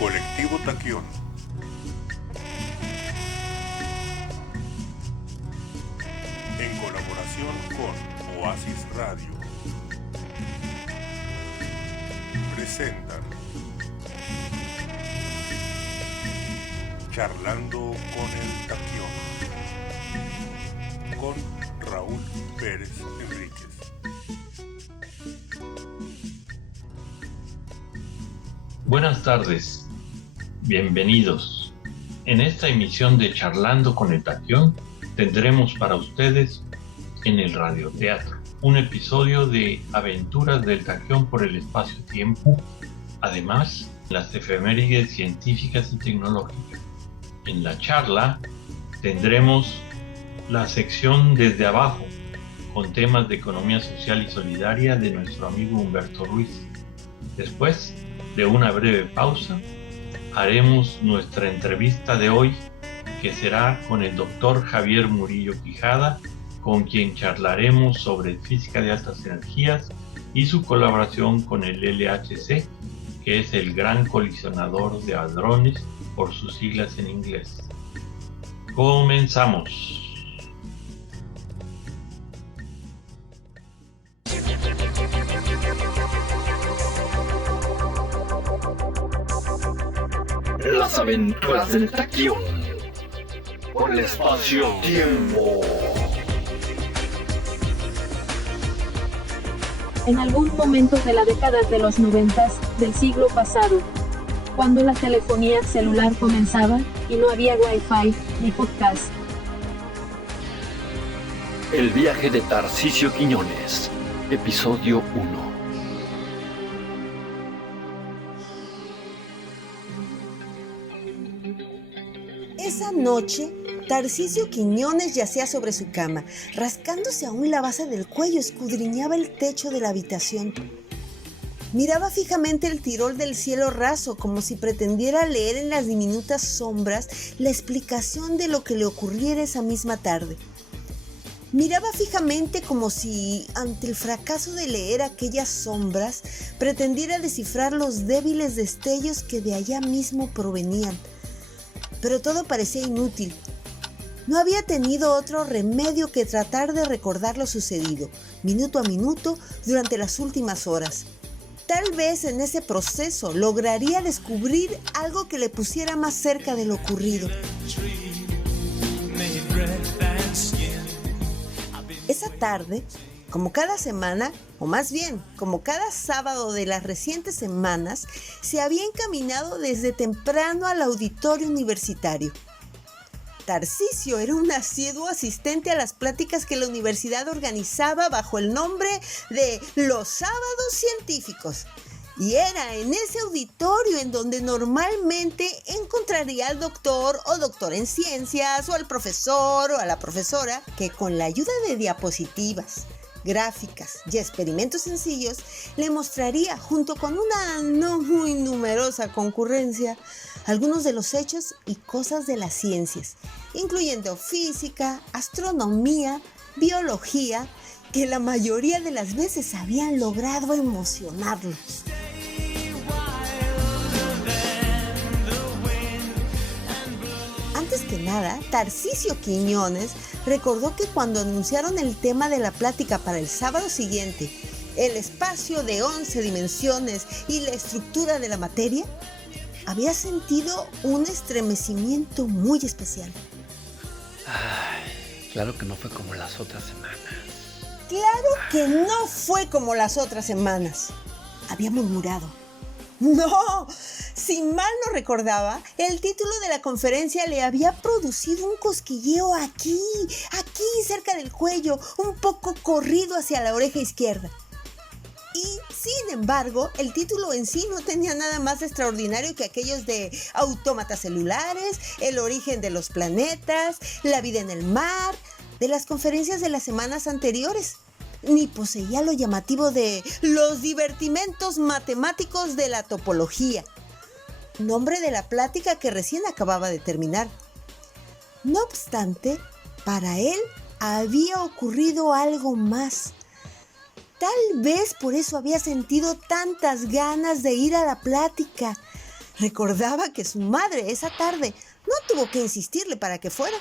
Colectivo Taquión. En colaboración con Oasis Radio. Presentan Charlando con el Taquión, con Raúl Pérez Enríquez. Buenas tardes, bienvenidos. En esta emisión de Charlando con el Taquión tendremos para ustedes en el radioteatro un episodio de Aventuras del Taquión por el espacio-tiempo, además las efemérides científicas y tecnológicas. En la charla tendremos la sección Desde Abajo, con temas de economía social y solidaria de nuestro amigo Humberto Ruiz. Después de una breve pausa, haremos nuestra entrevista de hoy, que será con el doctor Javier Murillo Quijada, con quien charlaremos sobre física de altas energías y su colaboración con el LHC, que es el Gran Colisionador de Hadrones, por sus siglas en inglés. Comenzamos. Las aventuras del Taquión por el espacio-tiempo. En algún momento de la década de los 90 del siglo pasado, cuando la telefonía celular comenzaba y no había Wi-Fi ni podcast. El viaje de Tarcisio Quiñones, episodio 1. Esa noche, Tarcisio Quiñones yacía sobre su cama, rascándose aún la base del cuello, escudriñaba el techo de la habitación. Miraba fijamente el tirol del cielo raso, como si pretendiera leer en las diminutas sombras la explicación de lo que le ocurriera esa misma tarde. Miraba fijamente como si, ante el fracaso de leer aquellas sombras, pretendiera descifrar los débiles destellos que de allá mismo provenían. Pero todo parecía inútil. No había tenido otro remedio que tratar de recordar lo sucedido, minuto a minuto, durante las últimas horas. Tal vez en ese proceso lograría descubrir algo que le pusiera más cerca de lo ocurrido. Esa tarde, como cada semana, o más bien, como cada sábado de las recientes semanas, se había encaminado desde temprano al auditorio universitario. Tarcisio era un asiduo asistente a las pláticas que la universidad organizaba bajo el nombre de Los Sábados Científicos. Y era en ese auditorio en donde normalmente encontraría al doctor o doctora en ciencias, o al profesor o a la profesora, que con la ayuda de diapositivas, gráficas y experimentos sencillos le mostraría, junto con una no muy numerosa concurrencia, algunos de los hechos y cosas de las ciencias, incluyendo física, astronomía, biología, que la mayoría de las veces habían logrado emocionarlo. Antes que nada, Tarcisio Quiñones recordó que cuando anunciaron el tema de la plática para el sábado siguiente, el espacio de 11 dimensiones y la estructura de la materia, había sentido un estremecimiento muy especial. Ay, claro que no fue como las otras semanas. Claro que no fue como las otras semanas, había murmurado. No, si mal no recordaba, el título de la conferencia le había producido un cosquilleo aquí, cerca del cuello, un poco corrido hacia la oreja izquierda. Y, sin embargo, el título en sí no tenía nada más de extraordinario que aquellos de autómatas celulares, el origen de los planetas, la vida en el mar, de las conferencias de las semanas anteriores. Ni poseía lo llamativo de los divertimentos matemáticos de la topología, nombre de la plática que recién acababa de terminar. No obstante, para él había ocurrido algo más. Tal vez por eso había sentido tantas ganas de ir a la plática. Recordaba que su madre esa tarde no tuvo que insistirle para que fuera.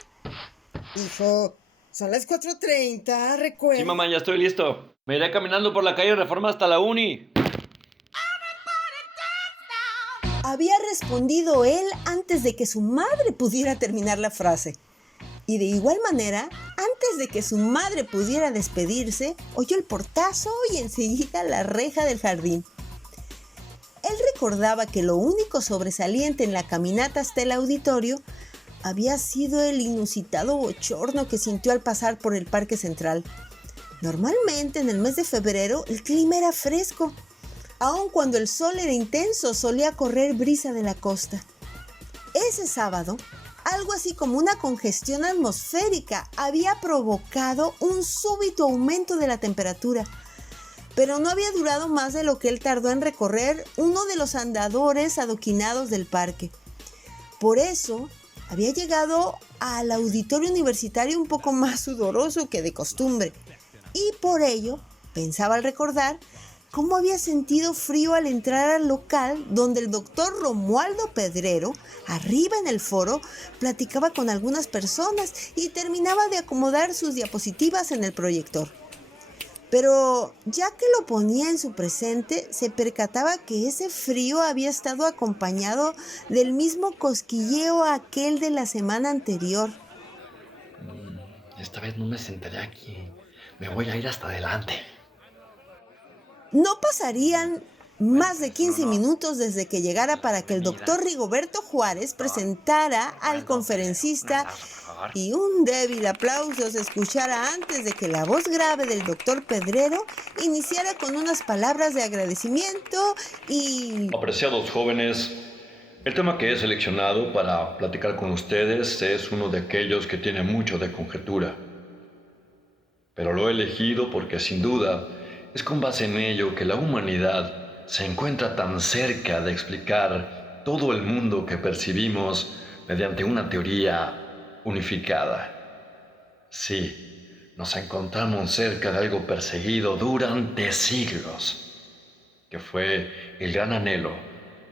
Hijo, son las 4:30, recuerda. Sí, mamá, ya estoy listo. Me iré caminando por la calle Reforma hasta la uni. Había respondido él antes de que su madre pudiera terminar la frase. Y de igual manera, antes de que su madre pudiera despedirse, oyó el portazo y enseguida la reja del jardín. Él recordaba que lo único sobresaliente en la caminata hasta el auditorio había sido el inusitado bochorno que sintió al pasar por el Parque Central. Normalmente en el mes de febrero el clima era fresco. Aun cuando el sol era intenso, solía correr brisa de la costa. Ese sábado, algo así como una congestión atmosférica había provocado un súbito aumento de la temperatura, pero no había durado más de lo que él tardó en recorrer uno de los andadores adoquinados del parque. Por eso, había llegado al auditorio universitario un poco más sudoroso que de costumbre, y por ello, pensaba al recordar, cómo había sentido frío al entrar al local donde el doctor Romualdo Pedrero, arriba en el foro, platicaba con algunas personas y terminaba de acomodar sus diapositivas en el proyector. Pero ya que lo ponía en su presente, se percataba que ese frío había estado acompañado del mismo cosquilleo aquel de la semana anterior. Esta vez no me sentaré aquí. Me voy a ir hasta adelante. No pasarían más de 15 minutos desde que llegara para que el doctor Rigoberto Juárez presentara al conferencista y un débil aplauso se escuchara antes de que la voz grave del doctor Pedrero iniciara con unas palabras de agradecimiento y... Apreciados jóvenes, el tema que he seleccionado para platicar con ustedes es uno de aquellos que tiene mucho de conjetura. Pero lo he elegido porque sin duda es con base en ello que la humanidad se encuentra tan cerca de explicar todo el mundo que percibimos mediante una teoría unificada. Sí, nos encontramos cerca de algo perseguido durante siglos, que fue el gran anhelo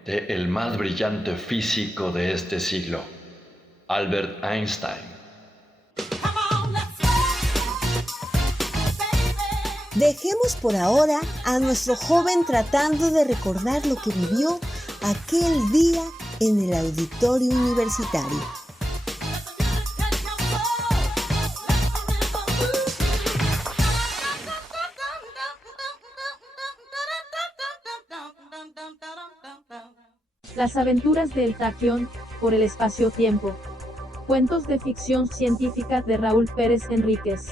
del más brillante físico de este siglo, Albert Einstein. Dejemos por ahora a nuestro joven tratando de recordar lo que vivió aquel día en el auditorio universitario. Las aventuras del Taquión, por el espacio-tiempo. Cuentos de ficción científica de Raúl Pérez Enríquez.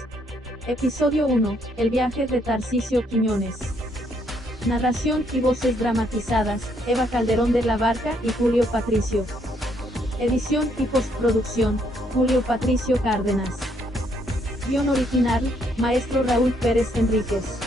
Episodio 1. El viaje de Tarcisio Quiñones. Narración y voces dramatizadas, Eva Calderón de la Barca y Julio Patricio. Edición y postproducción, Julio Patricio Cárdenas. Guión original, maestro Raúl Pérez Enríquez.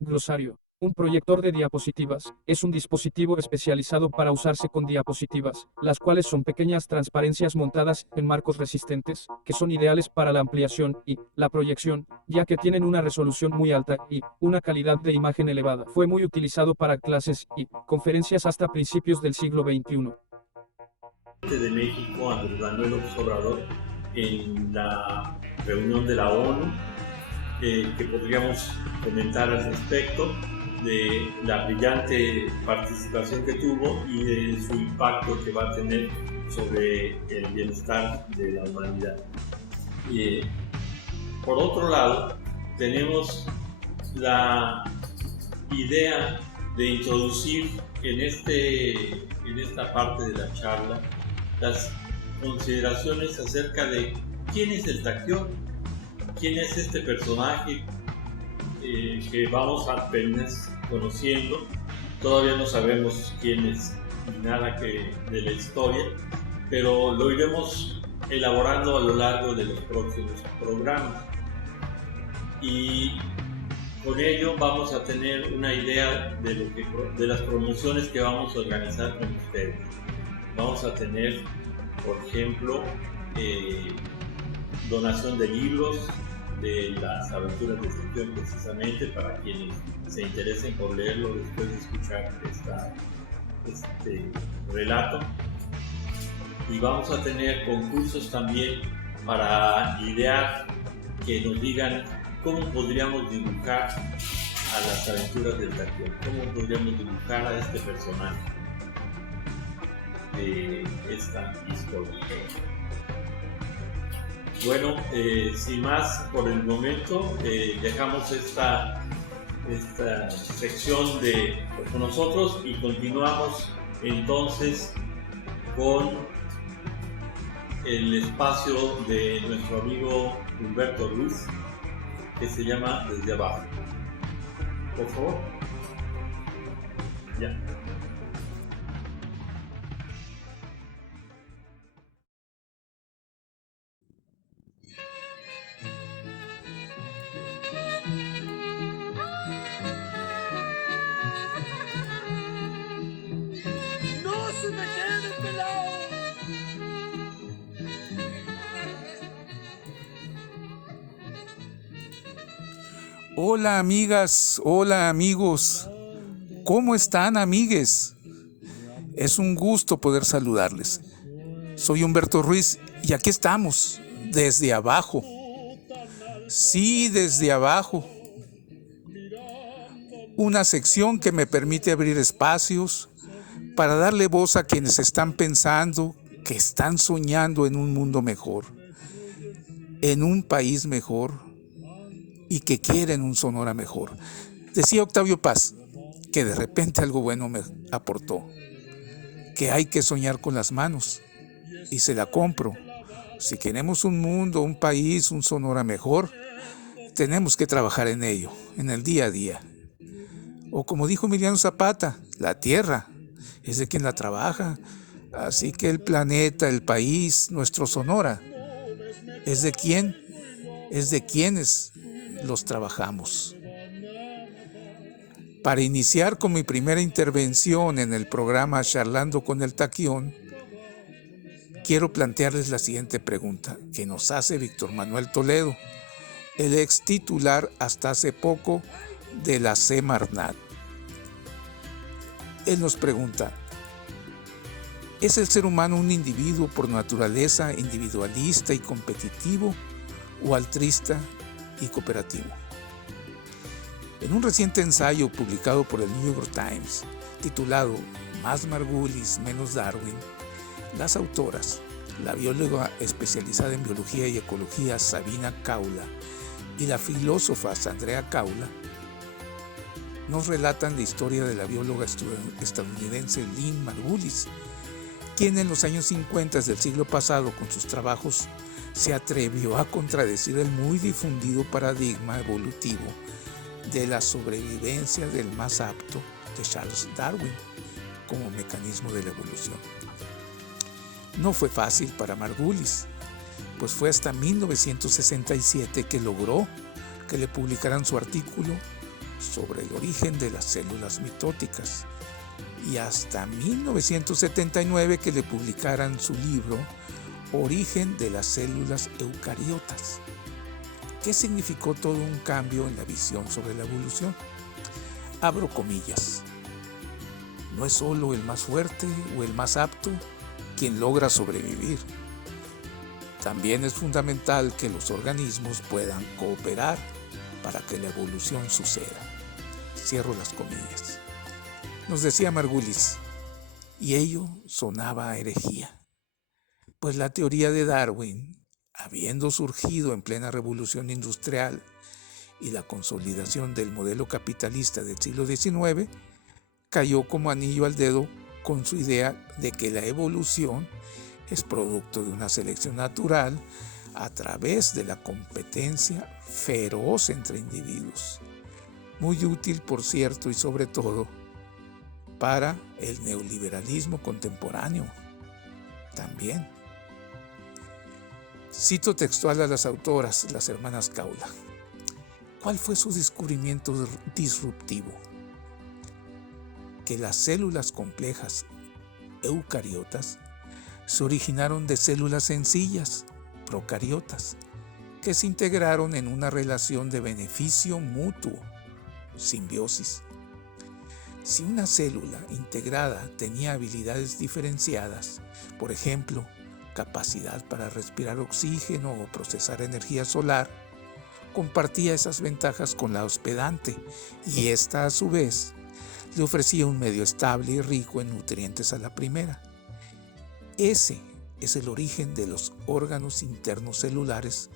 Glosario. Un proyector de diapositivas es un dispositivo especializado para usarse con diapositivas, las cuales son pequeñas transparencias montadas en marcos resistentes, que son ideales para la ampliación y la proyección, ya que tienen una resolución muy alta y una calidad de imagen elevada. Fue muy utilizado para clases y conferencias hasta principios del siglo XXI. De México, Andrés Manuel López Obrador, en la reunión de la ONU, que podríamos comentar al respecto de la brillante participación que tuvo y de su impacto que va a tener sobre el bienestar de la humanidad. Por otro lado, tenemos la idea de introducir en esta parte de la charla las consideraciones acerca de quién es el Taquión, quién es este personaje que vamos apenas conociendo. Todavía no sabemos quién es ni nada de la historia, pero lo iremos elaborando a lo largo de los próximos programas. Y con ello vamos a tener una idea de las promociones que vamos a organizar con ustedes. Vamos a tener, por ejemplo, donación de libros de las aventuras de Escipión, precisamente para quienes se interesen por leerlo después de escuchar este relato. Y vamos a tener concursos también para idear, que nos digan cómo podríamos dibujar a las aventuras del Taquión, cómo podríamos dibujar a este personaje de esta historia. Bueno, sin más por el momento, dejamos esta sección con nosotros y continuamos entonces con el espacio de nuestro amigo Humberto Ruiz, que se llama Desde Abajo. Por favor. Ya. Hola amigas, hola amigos, ¿cómo están amigues? Es un gusto poder saludarles. Soy Humberto Ruiz y aquí estamos, desde abajo. Sí, desde abajo. Una sección que me permite abrir espacios para darle voz a quienes están pensando, que están soñando en un mundo mejor, en un país mejor, y que quieren un Sonora mejor. Decía Octavio Paz que de repente algo bueno me aportó, que hay que soñar con las manos, y se la compro. Si queremos un mundo, un país, un Sonora mejor, tenemos que trabajar en ello, en el día a día. O como dijo Emiliano Zapata, la tierra es de quien la trabaja, así que el planeta, el país, nuestro Sonora, es de quién, es de quienes los trabajamos. Para iniciar con mi primera intervención en el programa Charlando con el Taquión, quiero plantearles la siguiente pregunta que nos hace Víctor Manuel Toledo, el ex titular hasta hace poco de la Semarnat. Él nos pregunta: ¿es el ser humano un individuo por naturaleza individualista y competitivo o altruista y cooperativo? En un reciente ensayo publicado por el New York Times, titulado Más Margulis, menos Darwin, las autoras, la bióloga especializada en biología y ecología Sabina Caula y la filósofa Andrea Caula, nos relatan la historia de la bióloga estadounidense Lynn Margulis, quien en los años 50 del siglo pasado, con sus trabajos, se atrevió a contradecir el muy difundido paradigma evolutivo de la sobrevivencia del más apto de Charles Darwin como mecanismo de la evolución. No fue fácil para Margulis, pues fue hasta 1967 que logró que le publicaran su artículo sobre el origen de las células mitóticas y hasta 1979 que le publicaran su libro Origen de las células eucariotas, que significó todo un cambio en la visión sobre la evolución. Abro comillas: no es solo el más fuerte o el más apto quien logra sobrevivir. También es fundamental que los organismos puedan cooperar para que la evolución suceda. Cierro las comillas. Nos decía Margulis, y ello sonaba a herejía, pues la teoría de Darwin, habiendo surgido en plena revolución industrial y la consolidación del modelo capitalista del siglo XIX, cayó como anillo al dedo con su idea de que la evolución es producto de una selección natural a través de la competencia feroz entre individuos. Muy útil, por cierto, y sobre todo para el neoliberalismo contemporáneo también. Cito textual a las autoras, las hermanas Caula. ¿Cuál fue su descubrimiento disruptivo? Que las células complejas eucariotas se originaron de células sencillas, procariotas, que se integraron en una relación de beneficio mutuo, simbiosis. Si una célula integrada tenía habilidades diferenciadas, por ejemplo, capacidad para respirar oxígeno o procesar energía solar, compartía esas ventajas con la hospedante y ésta a su vez le ofrecía un medio estable y rico en nutrientes a la primera. Ese es el origen de los órganos internos celulares,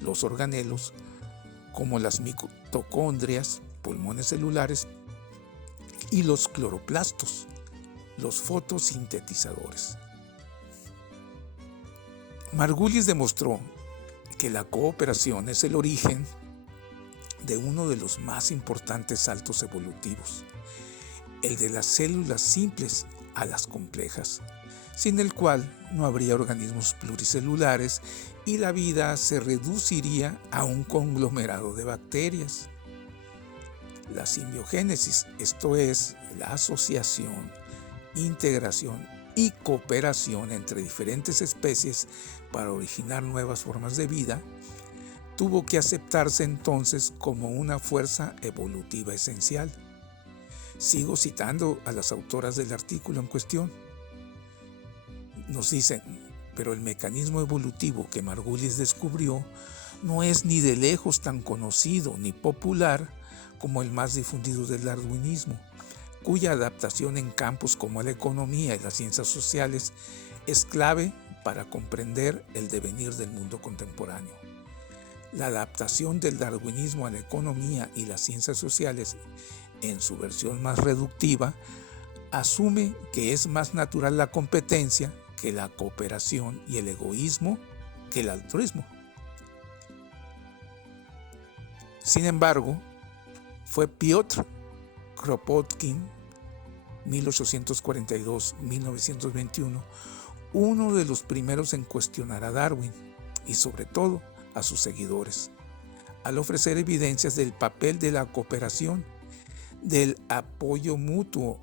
los organelos, como las mitocondrias, pulmones celulares, y los cloroplastos, los fotosintetizadores. Margulis demostró que la cooperación es el origen de uno de los más importantes saltos evolutivos, el de las células simples a las complejas, sin el cual no habría organismos pluricelulares y la vida se reduciría a un conglomerado de bacterias. La simbiogénesis, esto es, la asociación, integración y cooperación entre diferentes especies para originar nuevas formas de vida, tuvo que aceptarse entonces como una fuerza evolutiva esencial. Sigo citando a las autoras del artículo en cuestión. Nos dicen, pero el mecanismo evolutivo que Margulis descubrió no es ni de lejos tan conocido ni popular como el más difundido del darwinismo, cuya adaptación en campos como la economía y las ciencias sociales es clave para comprender el devenir del mundo contemporáneo. La adaptación del darwinismo a la economía y las ciencias sociales, en su versión más reductiva, asume que es más natural la competencia que la cooperación y el egoísmo que el altruismo. Sin embargo, fue Piotr Kropotkin, 1842-1921, uno de los primeros en cuestionar a Darwin y sobre todo a sus seguidores, al ofrecer evidencias del papel de la cooperación, del apoyo mutuo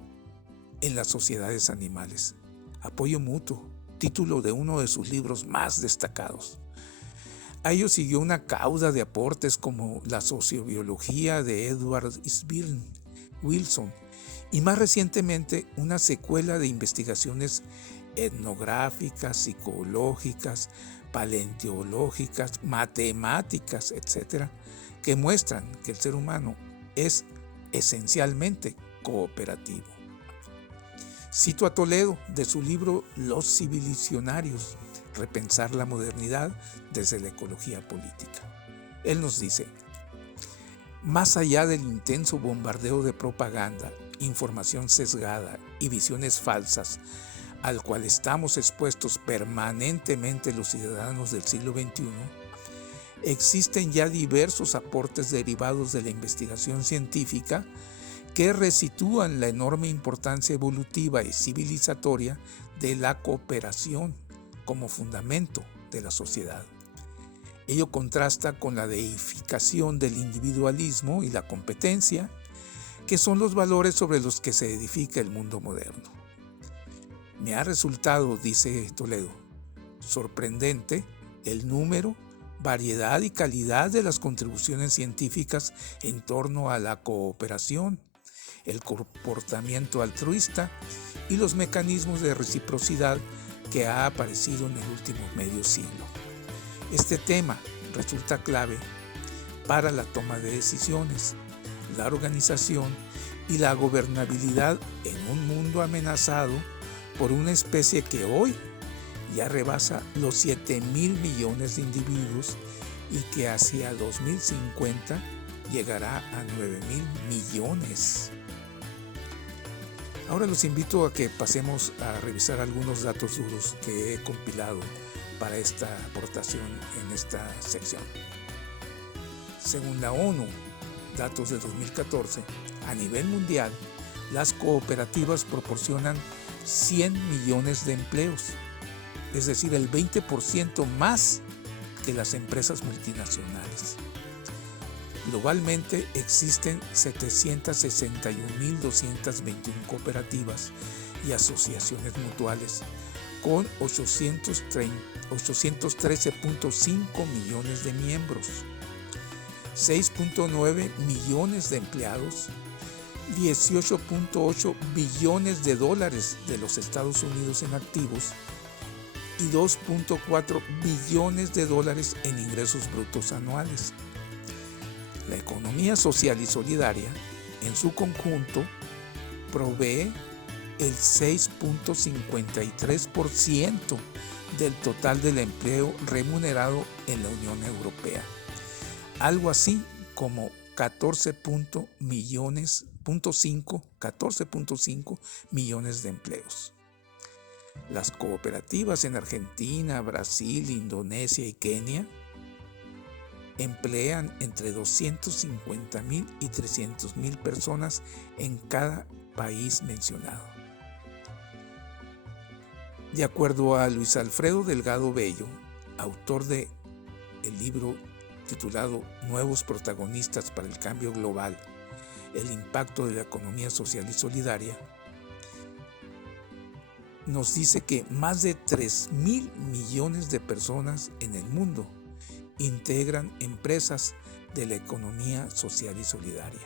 en las sociedades animales. Apoyo mutuo, título de uno de sus libros más destacados. A ello siguió una cauda de aportes como la sociobiología de Edward Sbirn Wilson y más recientemente una secuela de investigaciones etnográficas, psicológicas, paleontológicas, matemáticas, etc., que muestran que el ser humano es esencialmente cooperativo. Cito a Toledo de su libro Los civilizacionarios, repensar la modernidad desde la ecología política. Él nos dice, más allá del intenso bombardeo de propaganda, información sesgada y visiones falsas al cual estamos expuestos permanentemente los ciudadanos del siglo XXI, existen ya diversos aportes derivados de la investigación científica que resitúan la enorme importancia evolutiva y civilizatoria de la cooperación como fundamento de la sociedad. Ello contrasta con la deificación del individualismo y la competencia, que son los valores sobre los que se edifica el mundo moderno. Me ha resultado, dice Toledo, sorprendente el número, variedad y calidad de las contribuciones científicas en torno a la cooperación, el comportamiento altruista y los mecanismos de reciprocidad que ha aparecido en el último medio siglo. Este tema resulta clave para la toma de decisiones, la organización y la gobernabilidad en un mundo amenazado por una especie que hoy ya rebasa los 7,000 millones de individuos y que hacia 2050 llegará a 9,000 millones. Ahora los invito a que pasemos a revisar algunos datos duros que he compilado para esta aportación en esta sección. Según la ONU, datos de 2014, a nivel mundial, las cooperativas proporcionan 100 millones de empleos, es decir, el 20% más que las empresas multinacionales. Globalmente existen 761.221 cooperativas y asociaciones mutuales con 813.5 millones de miembros, 6.9 millones de empleados, 18.8 billones de dólares de los Estados Unidos en activos y 2.4 billones de dólares en ingresos brutos anuales. La economía social y solidaria, en su conjunto, provee el 6.53% del total del empleo remunerado en la Unión Europea, algo así como 14.5 millones de empleos. Las cooperativas en Argentina, Brasil, Indonesia y Kenia emplean entre 250.000 y 300.000 personas en cada país mencionado. De acuerdo a Luis Alfredo Delgado Bello, autor del libro titulado Nuevos protagonistas para el cambio global, el impacto de la economía social y solidaria, nos dice que más de 3.000 millones de personas en el mundo integran empresas de la economía social y solidaria.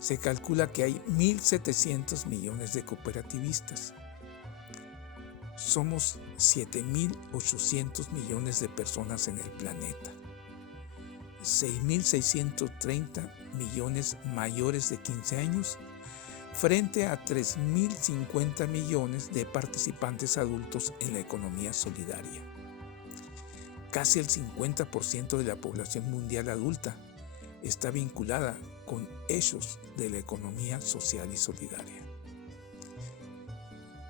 Se calcula que hay 1.700 millones de cooperativistas. Somos 7.800 millones de personas en el planeta. 6.630 millones mayores de 15 años frente a 3.050 millones de participantes adultos en la economía solidaria. Casi el 50% de la población mundial adulta está vinculada con eixos de la economía social y solidaria.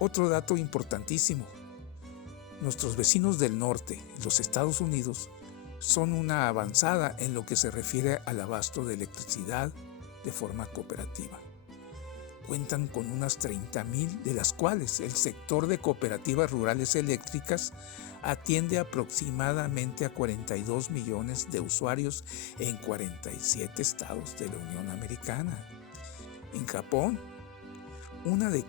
Otro dato importantísimo: nuestros vecinos del norte, los Estados Unidos, son una avanzada en lo que se refiere al abasto de electricidad de forma cooperativa. Cuentan con unas 30.000, de las cuales el sector de cooperativas rurales eléctricas atiende aproximadamente a 42 millones de usuarios en 47 estados de la Unión Americana. En Japón, una de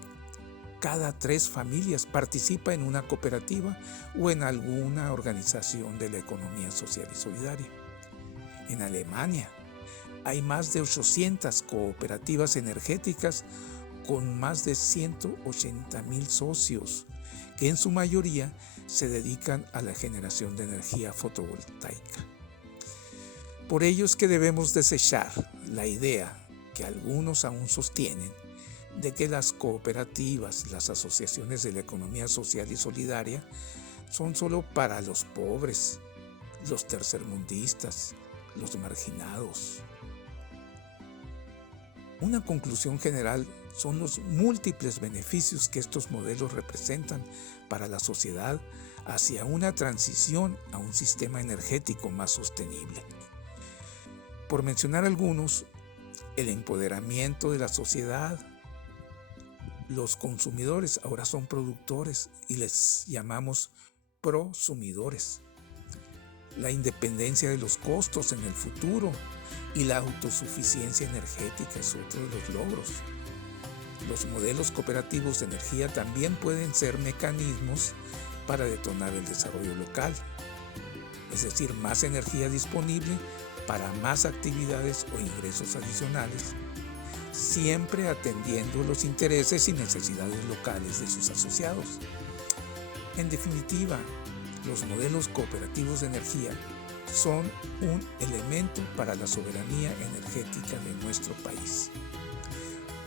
cada 3 familias participa en una cooperativa o en alguna organización de la economía social y solidaria. En Alemania, hay más de 800 cooperativas energéticas con más de 180.000 socios, que en su mayoría se dedican a la generación de energía fotovoltaica. Por ello es que debemos desechar la idea que algunos aún sostienen de que las cooperativas, las asociaciones de la economía social y solidaria, son solo para los pobres, los tercermundistas, los marginados. Una conclusión general son los múltiples beneficios que estos modelos representan para la sociedad hacia una transición a un sistema energético más sostenible. Por mencionar algunos, el empoderamiento de la sociedad. Los consumidores ahora son productores y les llamamos prosumidores. La independencia de los costos en el futuro y la autosuficiencia energética es otro de los logros. Los modelos cooperativos de energía también pueden ser mecanismos para detonar el desarrollo local, es decir, más energía disponible para más actividades o ingresos adicionales, siempre atendiendo los intereses y necesidades locales de sus asociados. En definitiva, los modelos cooperativos de energía son un elemento para la soberanía energética de nuestro país.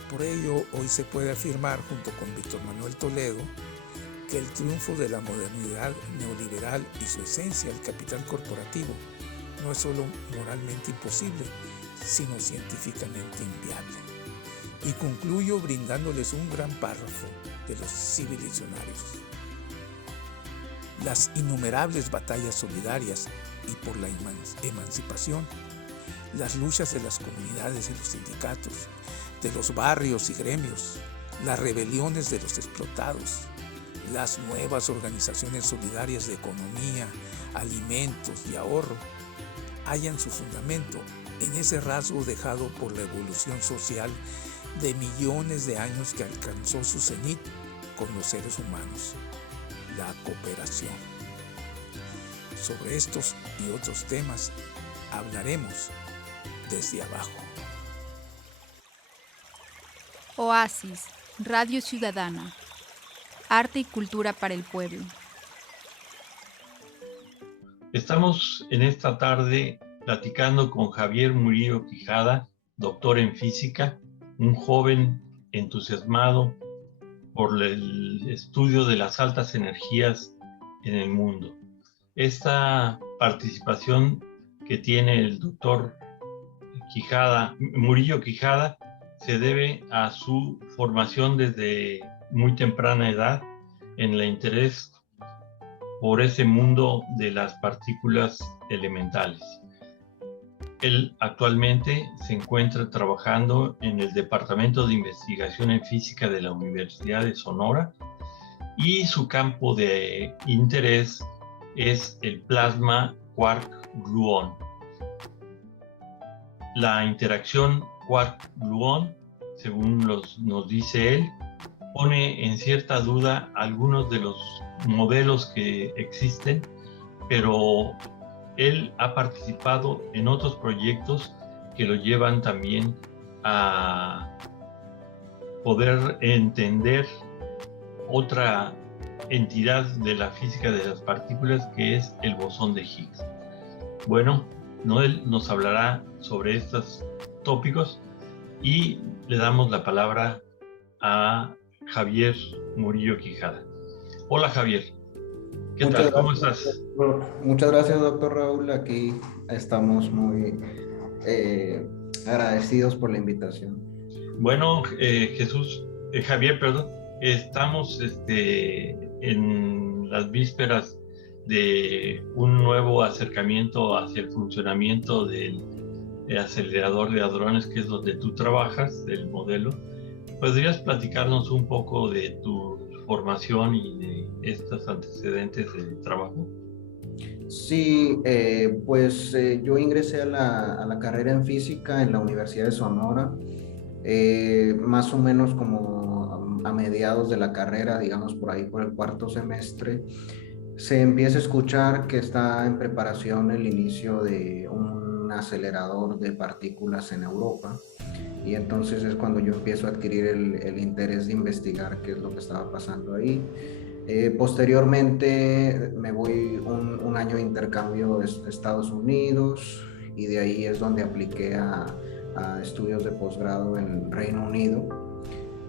Por ello, hoy se puede afirmar, junto con Víctor Manuel Toledo, que el triunfo de la modernidad neoliberal y su esencia, el capital corporativo, no es solo moralmente imposible, sino científicamente inviable. Y concluyo brindándoles un gran párrafo de los civilizacionarios. Las innumerables batallas solidarias y por la emancipación, las luchas de las comunidades y los sindicatos, de los barrios y gremios, las rebeliones de los explotados, las nuevas organizaciones solidarias de economía, alimentos y ahorro, hallan su fundamento en ese rasgo dejado por la evolución social de millones de años que alcanzó su cenit con los seres humanos, la cooperación. Sobre estos y otros temas hablaremos desde abajo. Oasis, Radio Ciudadana. Arte y cultura para el pueblo. Estamos en esta tarde platicando con Javier Murillo Quijada, doctor en física, un joven entusiasmado por el estudio de las altas energías en el mundo. Esta participación que tiene el doctor Murillo Quijada, se debe a su formación desde muy temprana edad en el interés por ese mundo de las partículas elementales. Él actualmente se encuentra trabajando en el Departamento de Investigación en Física de la Universidad de Sonora y su campo de interés es el plasma quark-gluón. La interacción quark-gluón, según nos dice él, pone en cierta duda algunos de los modelos que existen, pero él ha participado en otros proyectos que lo llevan también a poder entender otra entidad de la física de las partículas, que es el bosón de Higgs. Bueno, Noel nos hablará sobre estos tópicos y le damos la palabra a Javier Murillo Quijada. Hola, Javier. ¿Qué tal? ¿Cómo estás? Muchas gracias, doctor Raúl. Aquí estamos muy agradecidos por la invitación. Bueno, Javier, estamos en las vísperas de un nuevo acercamiento hacia el funcionamiento del acelerador de hadrones, que es donde tú trabajas, del modelo. ¿Podrías platicarnos un poco de tu formación y de estos antecedentes de trabajo? Sí, yo ingresé a la carrera en física en la Universidad de Sonora, más o menos como a mediados de la carrera, digamos por ahí por el cuarto semestre. Se empieza a escuchar que está en preparación el inicio de un acelerador de partículas en Europa, y entonces es cuando yo empiezo a adquirir el interés de investigar qué es lo que estaba pasando ahí. Posteriormente me voy un año de intercambio a Estados Unidos, y de ahí es donde apliqué a estudios de posgrado en Reino Unido,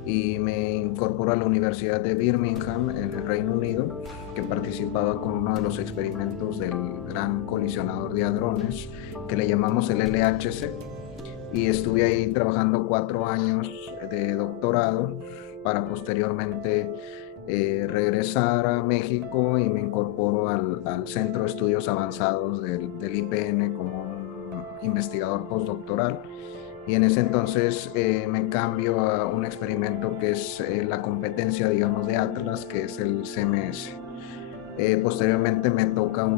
y me incorporo a la Universidad de Birmingham en el Reino Unido, que participaba con uno de los experimentos del gran colisionador de hadrones, que le llamamos el LHC, y estuve ahí trabajando 4 años de doctorado para posteriormente regresar a México, y me incorporo al Centro de Estudios Avanzados del IPN como un investigador postdoctoral. Y en ese entonces me cambio a un experimento que es la competencia, digamos, de Atlas, que es el CMS. Posteriormente me toca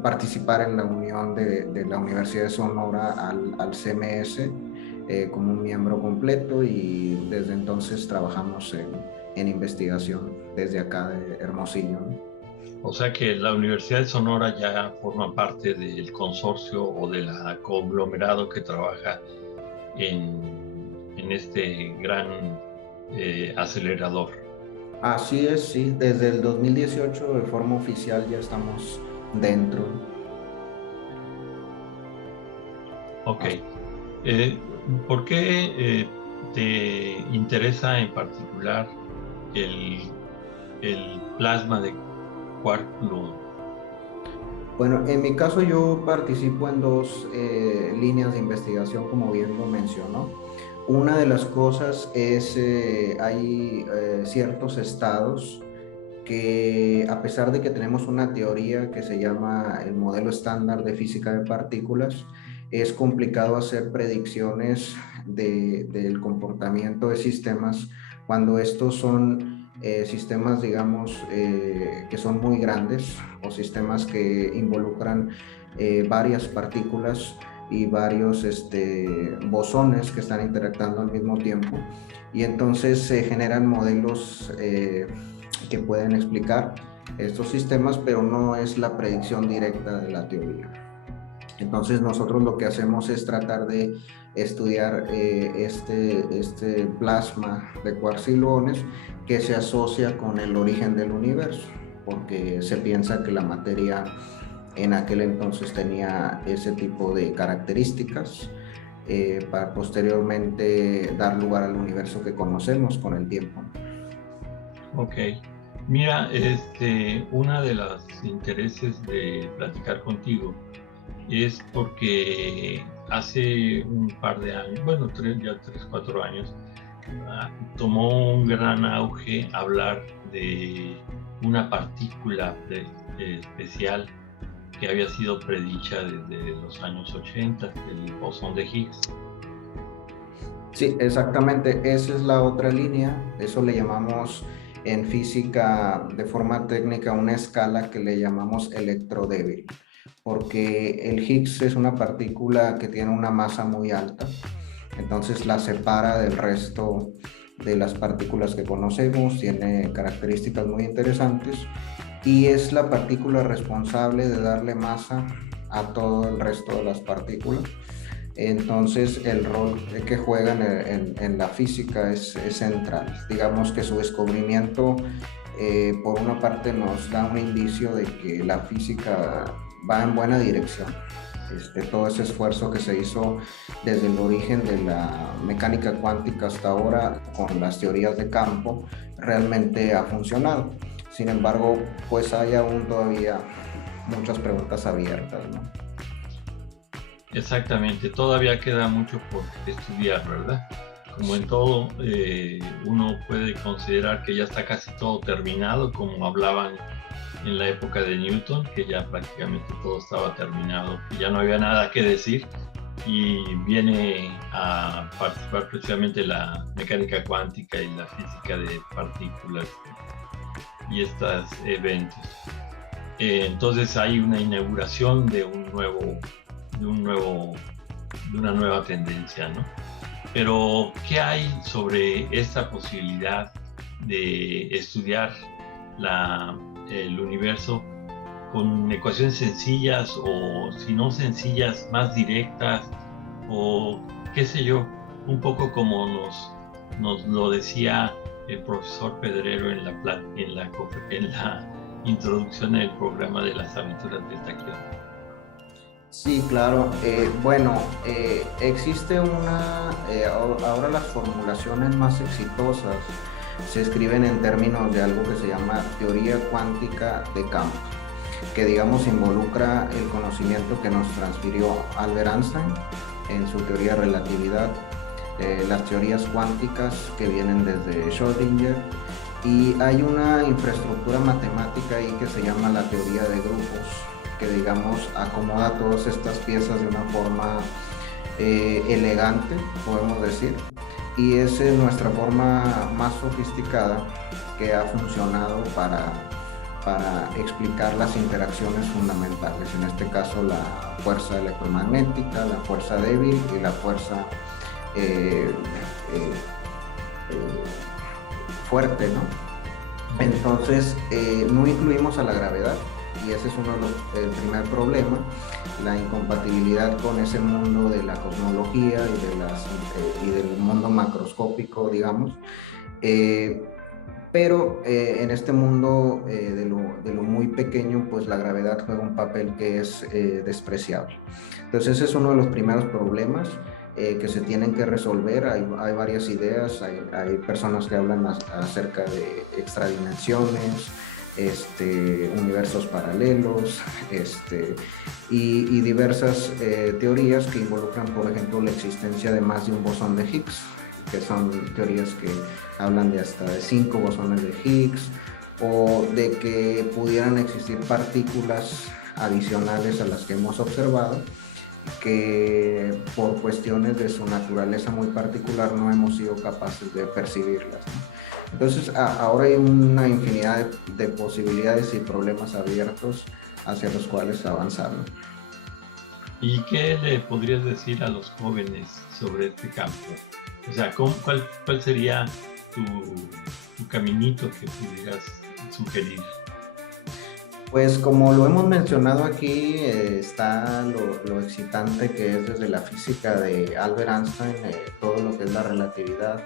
participar en la unión de la Universidad de Sonora al CMS como un miembro completo, y desde entonces trabajamos en investigación desde acá de Hermosillo, ¿no? O sea que la Universidad de Sonora ya forma parte del consorcio o del conglomerado que trabaja en este gran acelerador. Así es, sí, desde el 2018 de forma oficial ya estamos dentro. Ok. ¿Por qué te interesa en particular el plasma de quark-gluón? Bueno, en mi caso yo participo en 2 líneas de investigación, como bien lo mencionó. Una de las cosas es, hay ciertos estados que, a pesar de que tenemos una teoría que se llama el modelo estándar de física de partículas, es complicado hacer predicciones del comportamiento de sistemas cuando estos son sistemas, digamos, que son muy grandes, o sistemas que involucran varias partículas y varios bosones que están interactuando al mismo tiempo, y entonces se generan modelos que pueden explicar estos sistemas, pero no es la predicción directa de la teoría. Entonces nosotros lo que hacemos es tratar de estudiar este plasma de quarks-gluones que se asocia con el origen del universo, porque se piensa que la materia en aquel entonces tenía ese tipo de características para posteriormente dar lugar al universo que conocemos con el tiempo. Ok. Mira, una de los intereses de platicar contigo es porque hace un par de años, bueno, 4 años, tomó un gran auge hablar de una partícula especial que había sido predicha desde los años 80, el bosón de Higgs. Sí, exactamente, esa es la otra línea, eso le llamamos en física de forma técnica una escala que le llamamos electrodébil, porque el Higgs es una partícula que tiene una masa muy alta, entonces la separa del resto de las partículas que conocemos, tiene características muy interesantes y es la partícula responsable de darle masa a todo el resto de las partículas. Entonces el rol que juegan en la física es central. Digamos que su descubrimiento por una parte nos da un indicio de que la física va en buena dirección. Todo ese esfuerzo que se hizo desde el origen de la mecánica cuántica hasta ahora con las teorías de campo realmente ha funcionado. Sin embargo, pues hay aún todavía muchas preguntas abiertas, ¿no? Exactamente, todavía queda mucho por estudiar, ¿verdad? Como en todo, uno puede considerar que ya está casi todo terminado, como hablaban en la época de Newton, que ya prácticamente todo estaba terminado, que ya no había nada que decir, y viene a participar precisamente la mecánica cuántica y la física de partículas y estos eventos. Entonces hay una inauguración de una nueva tendencia, ¿no? Pero, ¿qué hay sobre esta posibilidad de estudiar el universo con ecuaciones sencillas o, si no sencillas, más directas, o qué sé yo, un poco como nos lo decía el profesor Pedrero en la introducción del programa de las aventuras del taquión? Sí, claro. Existe ahora las formulaciones más exitosas se escriben en términos de algo que se llama teoría cuántica de campo, que digamos involucra el conocimiento que nos transfirió Albert Einstein en su teoría de relatividad, las teorías cuánticas que vienen desde Schrödinger, y hay una infraestructura matemática ahí que se llama la teoría de grupos, que digamos acomoda todas estas piezas de una forma elegante, podemos decir, y esa es nuestra forma más sofisticada que ha funcionado para explicar las interacciones fundamentales, en este caso la fuerza electromagnética, la fuerza débil y la fuerza fuerte, ¿no? Entonces no incluimos a la gravedad, y ese es el primer problema, la incompatibilidad con ese mundo de la cosmología y del mundo macroscópico, digamos. Pero en este mundo de lo muy pequeño, pues la gravedad juega un papel que es despreciable. Entonces ese es uno de los primeros problemas que se tienen que resolver. Hay varias ideas, hay personas que hablan acerca de extradimensiones, universos paralelos, y diversas teorías que involucran, por ejemplo, la existencia de más de un bosón de Higgs, que son teorías que hablan de hasta de 5 bosones de Higgs, o de que pudieran existir partículas adicionales a las que hemos observado, que por cuestiones de su naturaleza muy particular no hemos sido capaces de percibirlas, ¿no? Entonces ahora hay una infinidad de posibilidades y problemas abiertos hacia los cuales avanzar, ¿no? ¿Y qué le podrías decir a los jóvenes sobre este campo? O sea, ¿cuál sería tu caminito que pudieras sugerir? Pues como lo hemos mencionado aquí, está lo excitante que es desde la física de Albert Einstein, todo lo que es la relatividad,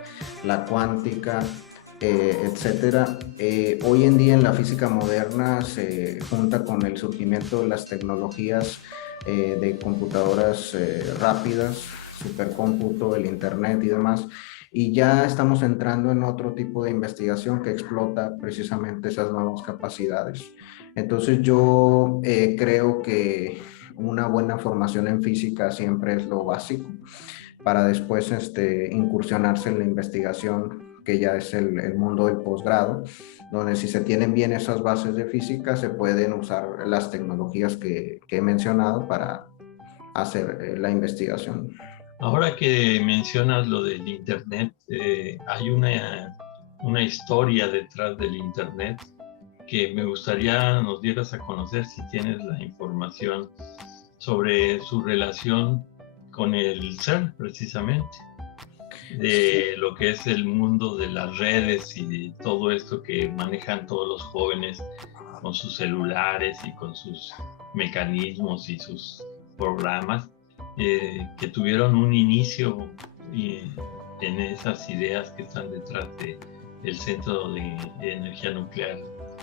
la cuántica, etcétera. Hoy en día en la física moderna se junta con el surgimiento de las tecnologías de computadoras rápidas, supercómputo, el internet y demás. Y ya estamos entrando en otro tipo de investigación que explota precisamente esas nuevas capacidades. Entonces yo creo que una buena formación en física siempre es lo básico para después incursionarse en la investigación, que ya es el mundo del posgrado, donde si se tienen bien esas bases de física se pueden usar las tecnologías que he mencionado para hacer la investigación. Ahora que mencionas lo del Internet, hay una historia detrás del Internet que me gustaría nos dieras a conocer, si tienes la información sobre su relación con el CERN, precisamente, de lo que es el mundo de las redes y todo esto que manejan todos los jóvenes con sus celulares y con sus mecanismos y sus programas, que tuvieron un inicio en esas ideas que están detrás del Centro de Energía Nuclear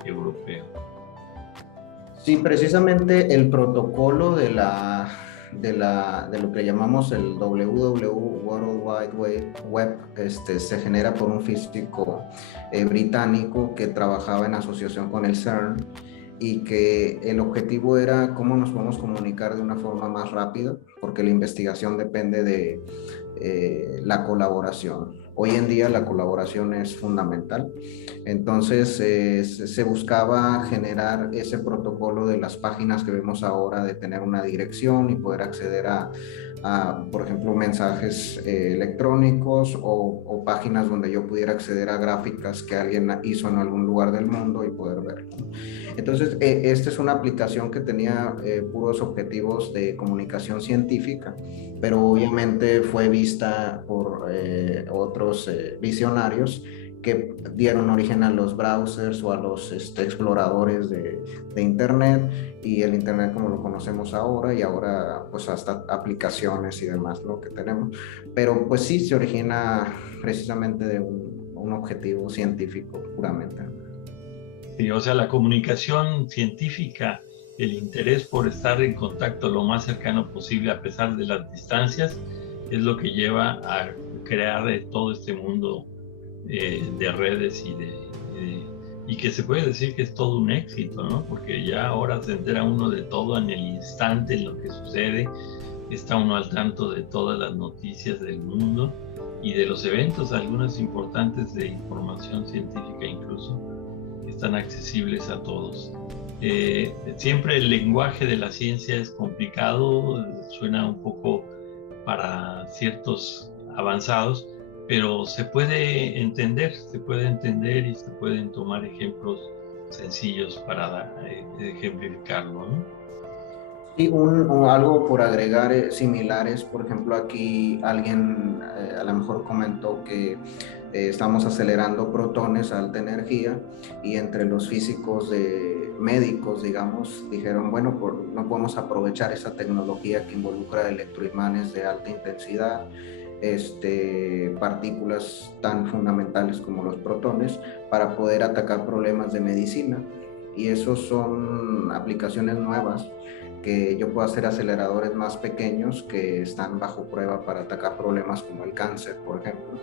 Europeo. Sí, precisamente el protocolo de lo que llamamos el WWW, World Wide Web, se genera por un físico británico que trabajaba en asociación con el CERN, y que el objetivo era cómo nos podemos comunicar de una forma más rápida, porque la investigación depende de la colaboración. Hoy en día la colaboración es fundamental. Entonces se buscaba generar ese protocolo de las páginas que vemos ahora, de tener una dirección y poder acceder a por ejemplo, mensajes electrónicos o páginas donde yo pudiera acceder a gráficas que alguien hizo en algún lugar del mundo y poder verlo. Entonces, esta es una aplicación que tenía puros objetivos de comunicación científica, pero obviamente fue vista por otros visionarios que dieron origen a los browsers o a los exploradores de Internet, y el Internet como lo conocemos ahora, y ahora pues hasta aplicaciones y demás lo que tenemos. Pero pues sí se origina precisamente de un objetivo científico puramente. Sí, o sea, la comunicación científica, el interés por estar en contacto lo más cercano posible a pesar de las distancias, es lo que lleva a crear todo este mundo de redes y que se puede decir que es todo un éxito, ¿no? Porque ya ahora se entera uno de todo en el instante, en lo que sucede, está uno al tanto de todas las noticias del mundo y de los eventos, algunas importantes de información científica incluso, están accesibles a todos. Siempre el lenguaje de la ciencia es complicado, suena un poco para ciertos avanzados, pero se puede entender y se pueden tomar ejemplos sencillos para ejemplificarlo, ¿no? Sí, algo por agregar similares, por ejemplo, aquí alguien a lo mejor comentó que estamos acelerando protones a alta energía, y entre los físicos médicos, digamos, dijeron, bueno, no podemos aprovechar esa tecnología que involucra electroimanes de alta intensidad, partículas tan fundamentales como los protones, para poder atacar problemas de medicina. Y esos son aplicaciones nuevas, que yo puedo hacer aceleradores más pequeños que están bajo prueba para atacar problemas como el cáncer, por ejemplo.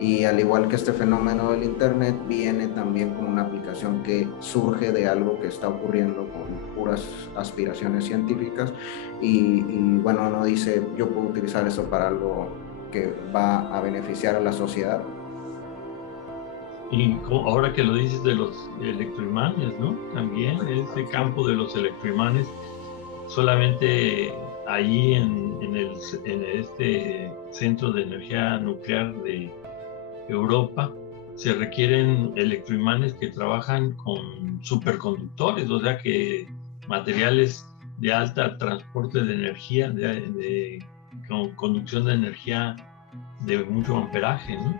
Y al igual que este fenómeno del Internet, viene también como una aplicación que surge de algo que está ocurriendo con puras aspiraciones científicas, y bueno, uno dice, yo puedo utilizar eso para algo que va a beneficiar a la sociedad. Y ahora que lo dices de los electroimanes, ¿no? También ese campo de los electroimanes, solamente ahí en este Centro de Energía Nuclear de Europa se requieren electroimanes que trabajan con superconductores, o sea que materiales de alta transporte de energía, con conducción de energía de mucho amperaje, ¿no?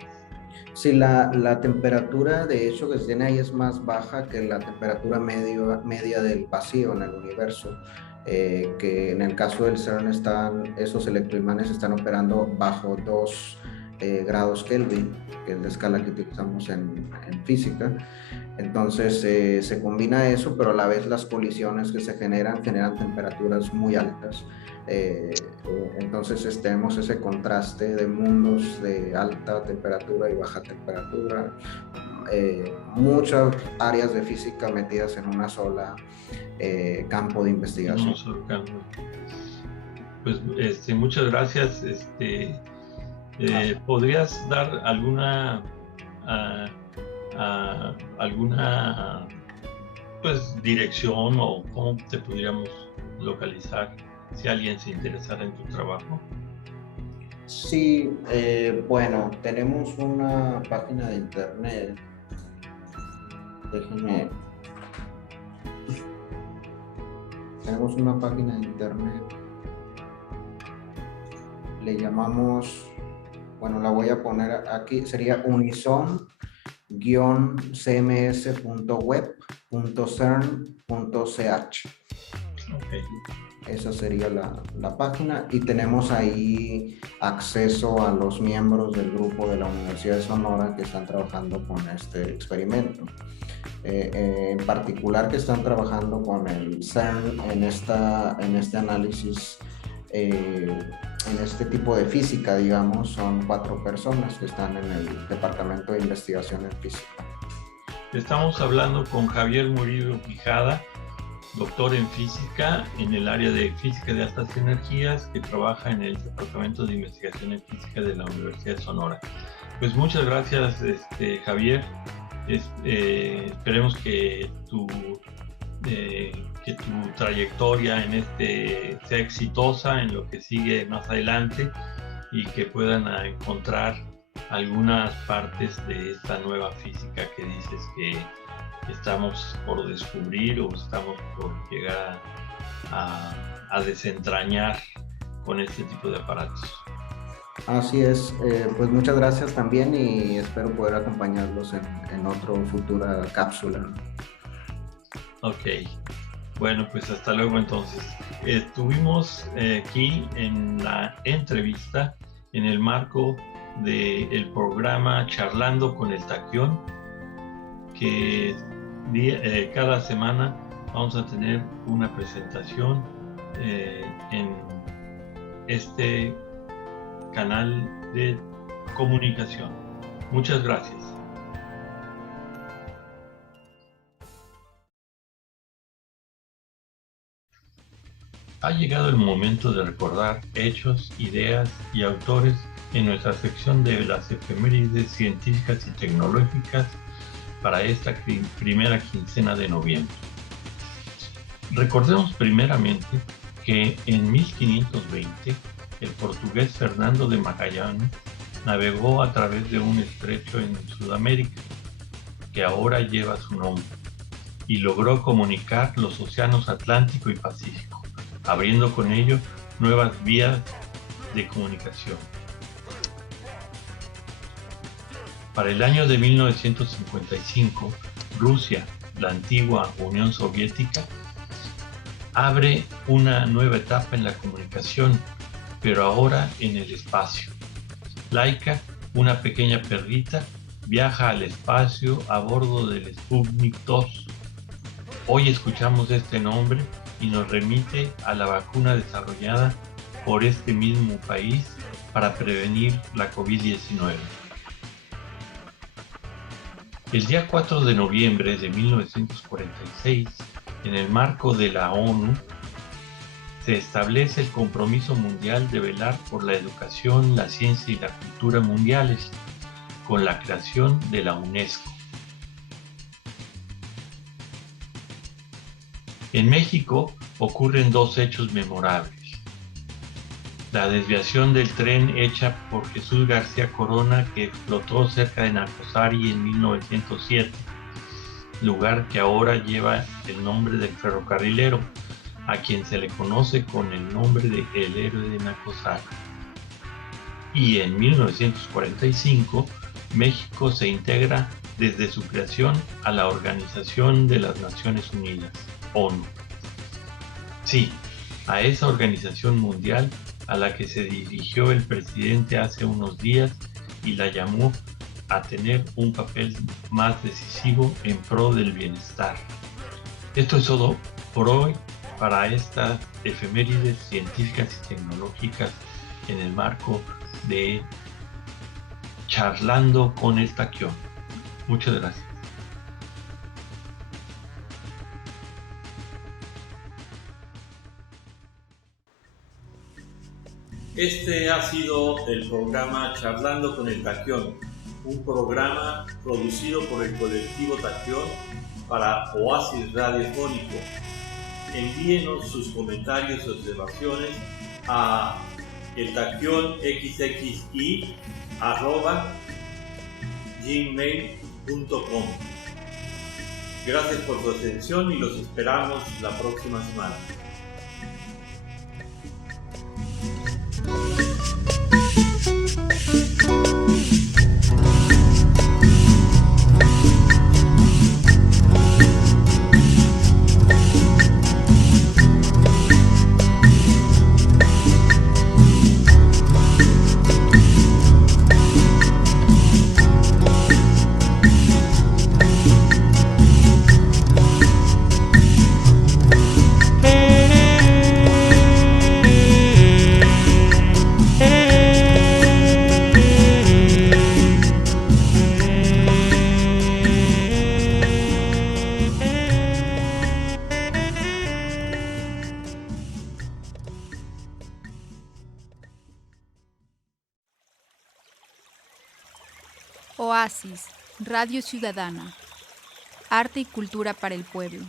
Sí, la temperatura de hecho que se tiene ahí es más baja que la temperatura media del vacío en el universo, que en el caso del CERN esos electroimanes están operando bajo 2 grados Kelvin, que es la escala que utilizamos en física. Entonces se combina eso, pero a la vez las colisiones que se generan temperaturas muy altas. Entonces tenemos ese contraste de mundos de alta temperatura y baja temperatura, muchas áreas de física metidas en una sola campo de investigación. Un solo campo. Pues muchas gracias. ¿Podrías dar alguna pues dirección o cómo te podríamos localizar si alguien se interesara en tu trabajo? Sí, bueno, tenemos una página de internet. Tenemos una página de internet. Le llamamos, bueno, la voy a poner aquí, sería unison-cms.web.cern.ch. Okay. Esa sería la página, y tenemos ahí acceso a los miembros del grupo de la Universidad de Sonora que están trabajando con este experimento. En particular que están trabajando con el CERN en este análisis, en este tipo de física, digamos, son 4 personas que están en el Departamento de Investigación en Física. Estamos hablando con Javier Murillo Quijada, doctor en física en el área de física de altas energías, que trabaja en el Departamento de Investigación en Física de la Universidad de Sonora. Pues muchas gracias, Javier. Esperemos que tu trayectoria en sea exitosa en lo que sigue más adelante y que puedan encontrar algunas partes de esta nueva física que dices que estamos por descubrir o estamos por llegar a desentrañar con este tipo de aparatos. Así es, pues muchas gracias también y espero poder acompañarlos en otra futura cápsula. Ok, bueno, pues hasta luego entonces. Estuvimos aquí en la entrevista en el marco del programa Charlando con el Taquión, que cada semana vamos a tener una presentación en este canal de comunicación. Muchas gracias. Ha llegado el momento de recordar hechos, ideas y autores en nuestra sección de las efemérides científicas y tecnológicas para esta primera quincena de noviembre. Recordemos primeramente que en 1520 el portugués Fernando de Magallanes navegó a través de un estrecho en Sudamérica, que ahora lleva su nombre, y logró comunicar los océanos Atlántico y Pacífico, abriendo con ello nuevas vías de comunicación. Para el año de 1955, Rusia, la antigua Unión Soviética, abre una nueva etapa en la comunicación, pero ahora en el espacio. Laika, una pequeña perrita, viaja al espacio a bordo del Sputnik 2. Hoy escuchamos este nombre y nos remite a la vacuna desarrollada por este mismo país para prevenir la COVID-19. El día 4 de noviembre de 1946, en el marco de la ONU, se establece el compromiso mundial de velar por la educación, la ciencia y la cultura mundiales, con la creación de la UNESCO. En México ocurren 2 hechos memorables. La desviación del tren hecha por Jesús García Corona, que explotó cerca de Nacosari en 1907, lugar que ahora lleva el nombre del ferrocarrilero, a quien se le conoce con el nombre de El Héroe de Nacosari. Y en 1945, México se integra desde su creación a la Organización de las Naciones Unidas, ONU. Sí, a esa organización mundial a la que se dirigió el presidente hace unos días y la llamó a tener un papel más decisivo en pro del bienestar. Esto es todo por hoy para estas efemérides científicas y tecnológicas en el marco de Charlando con el Taquión. Muchas gracias. Este ha sido el programa Charlando con el Taquión, un programa producido por el colectivo Taquión para Oasis Radiofónico. Envíenos sus comentarios y observaciones a eltaquionxxi@gmail.com. Gracias por su atención y los esperamos la próxima semana. Oasis, Radio Ciudadana. Arte y cultura para el pueblo.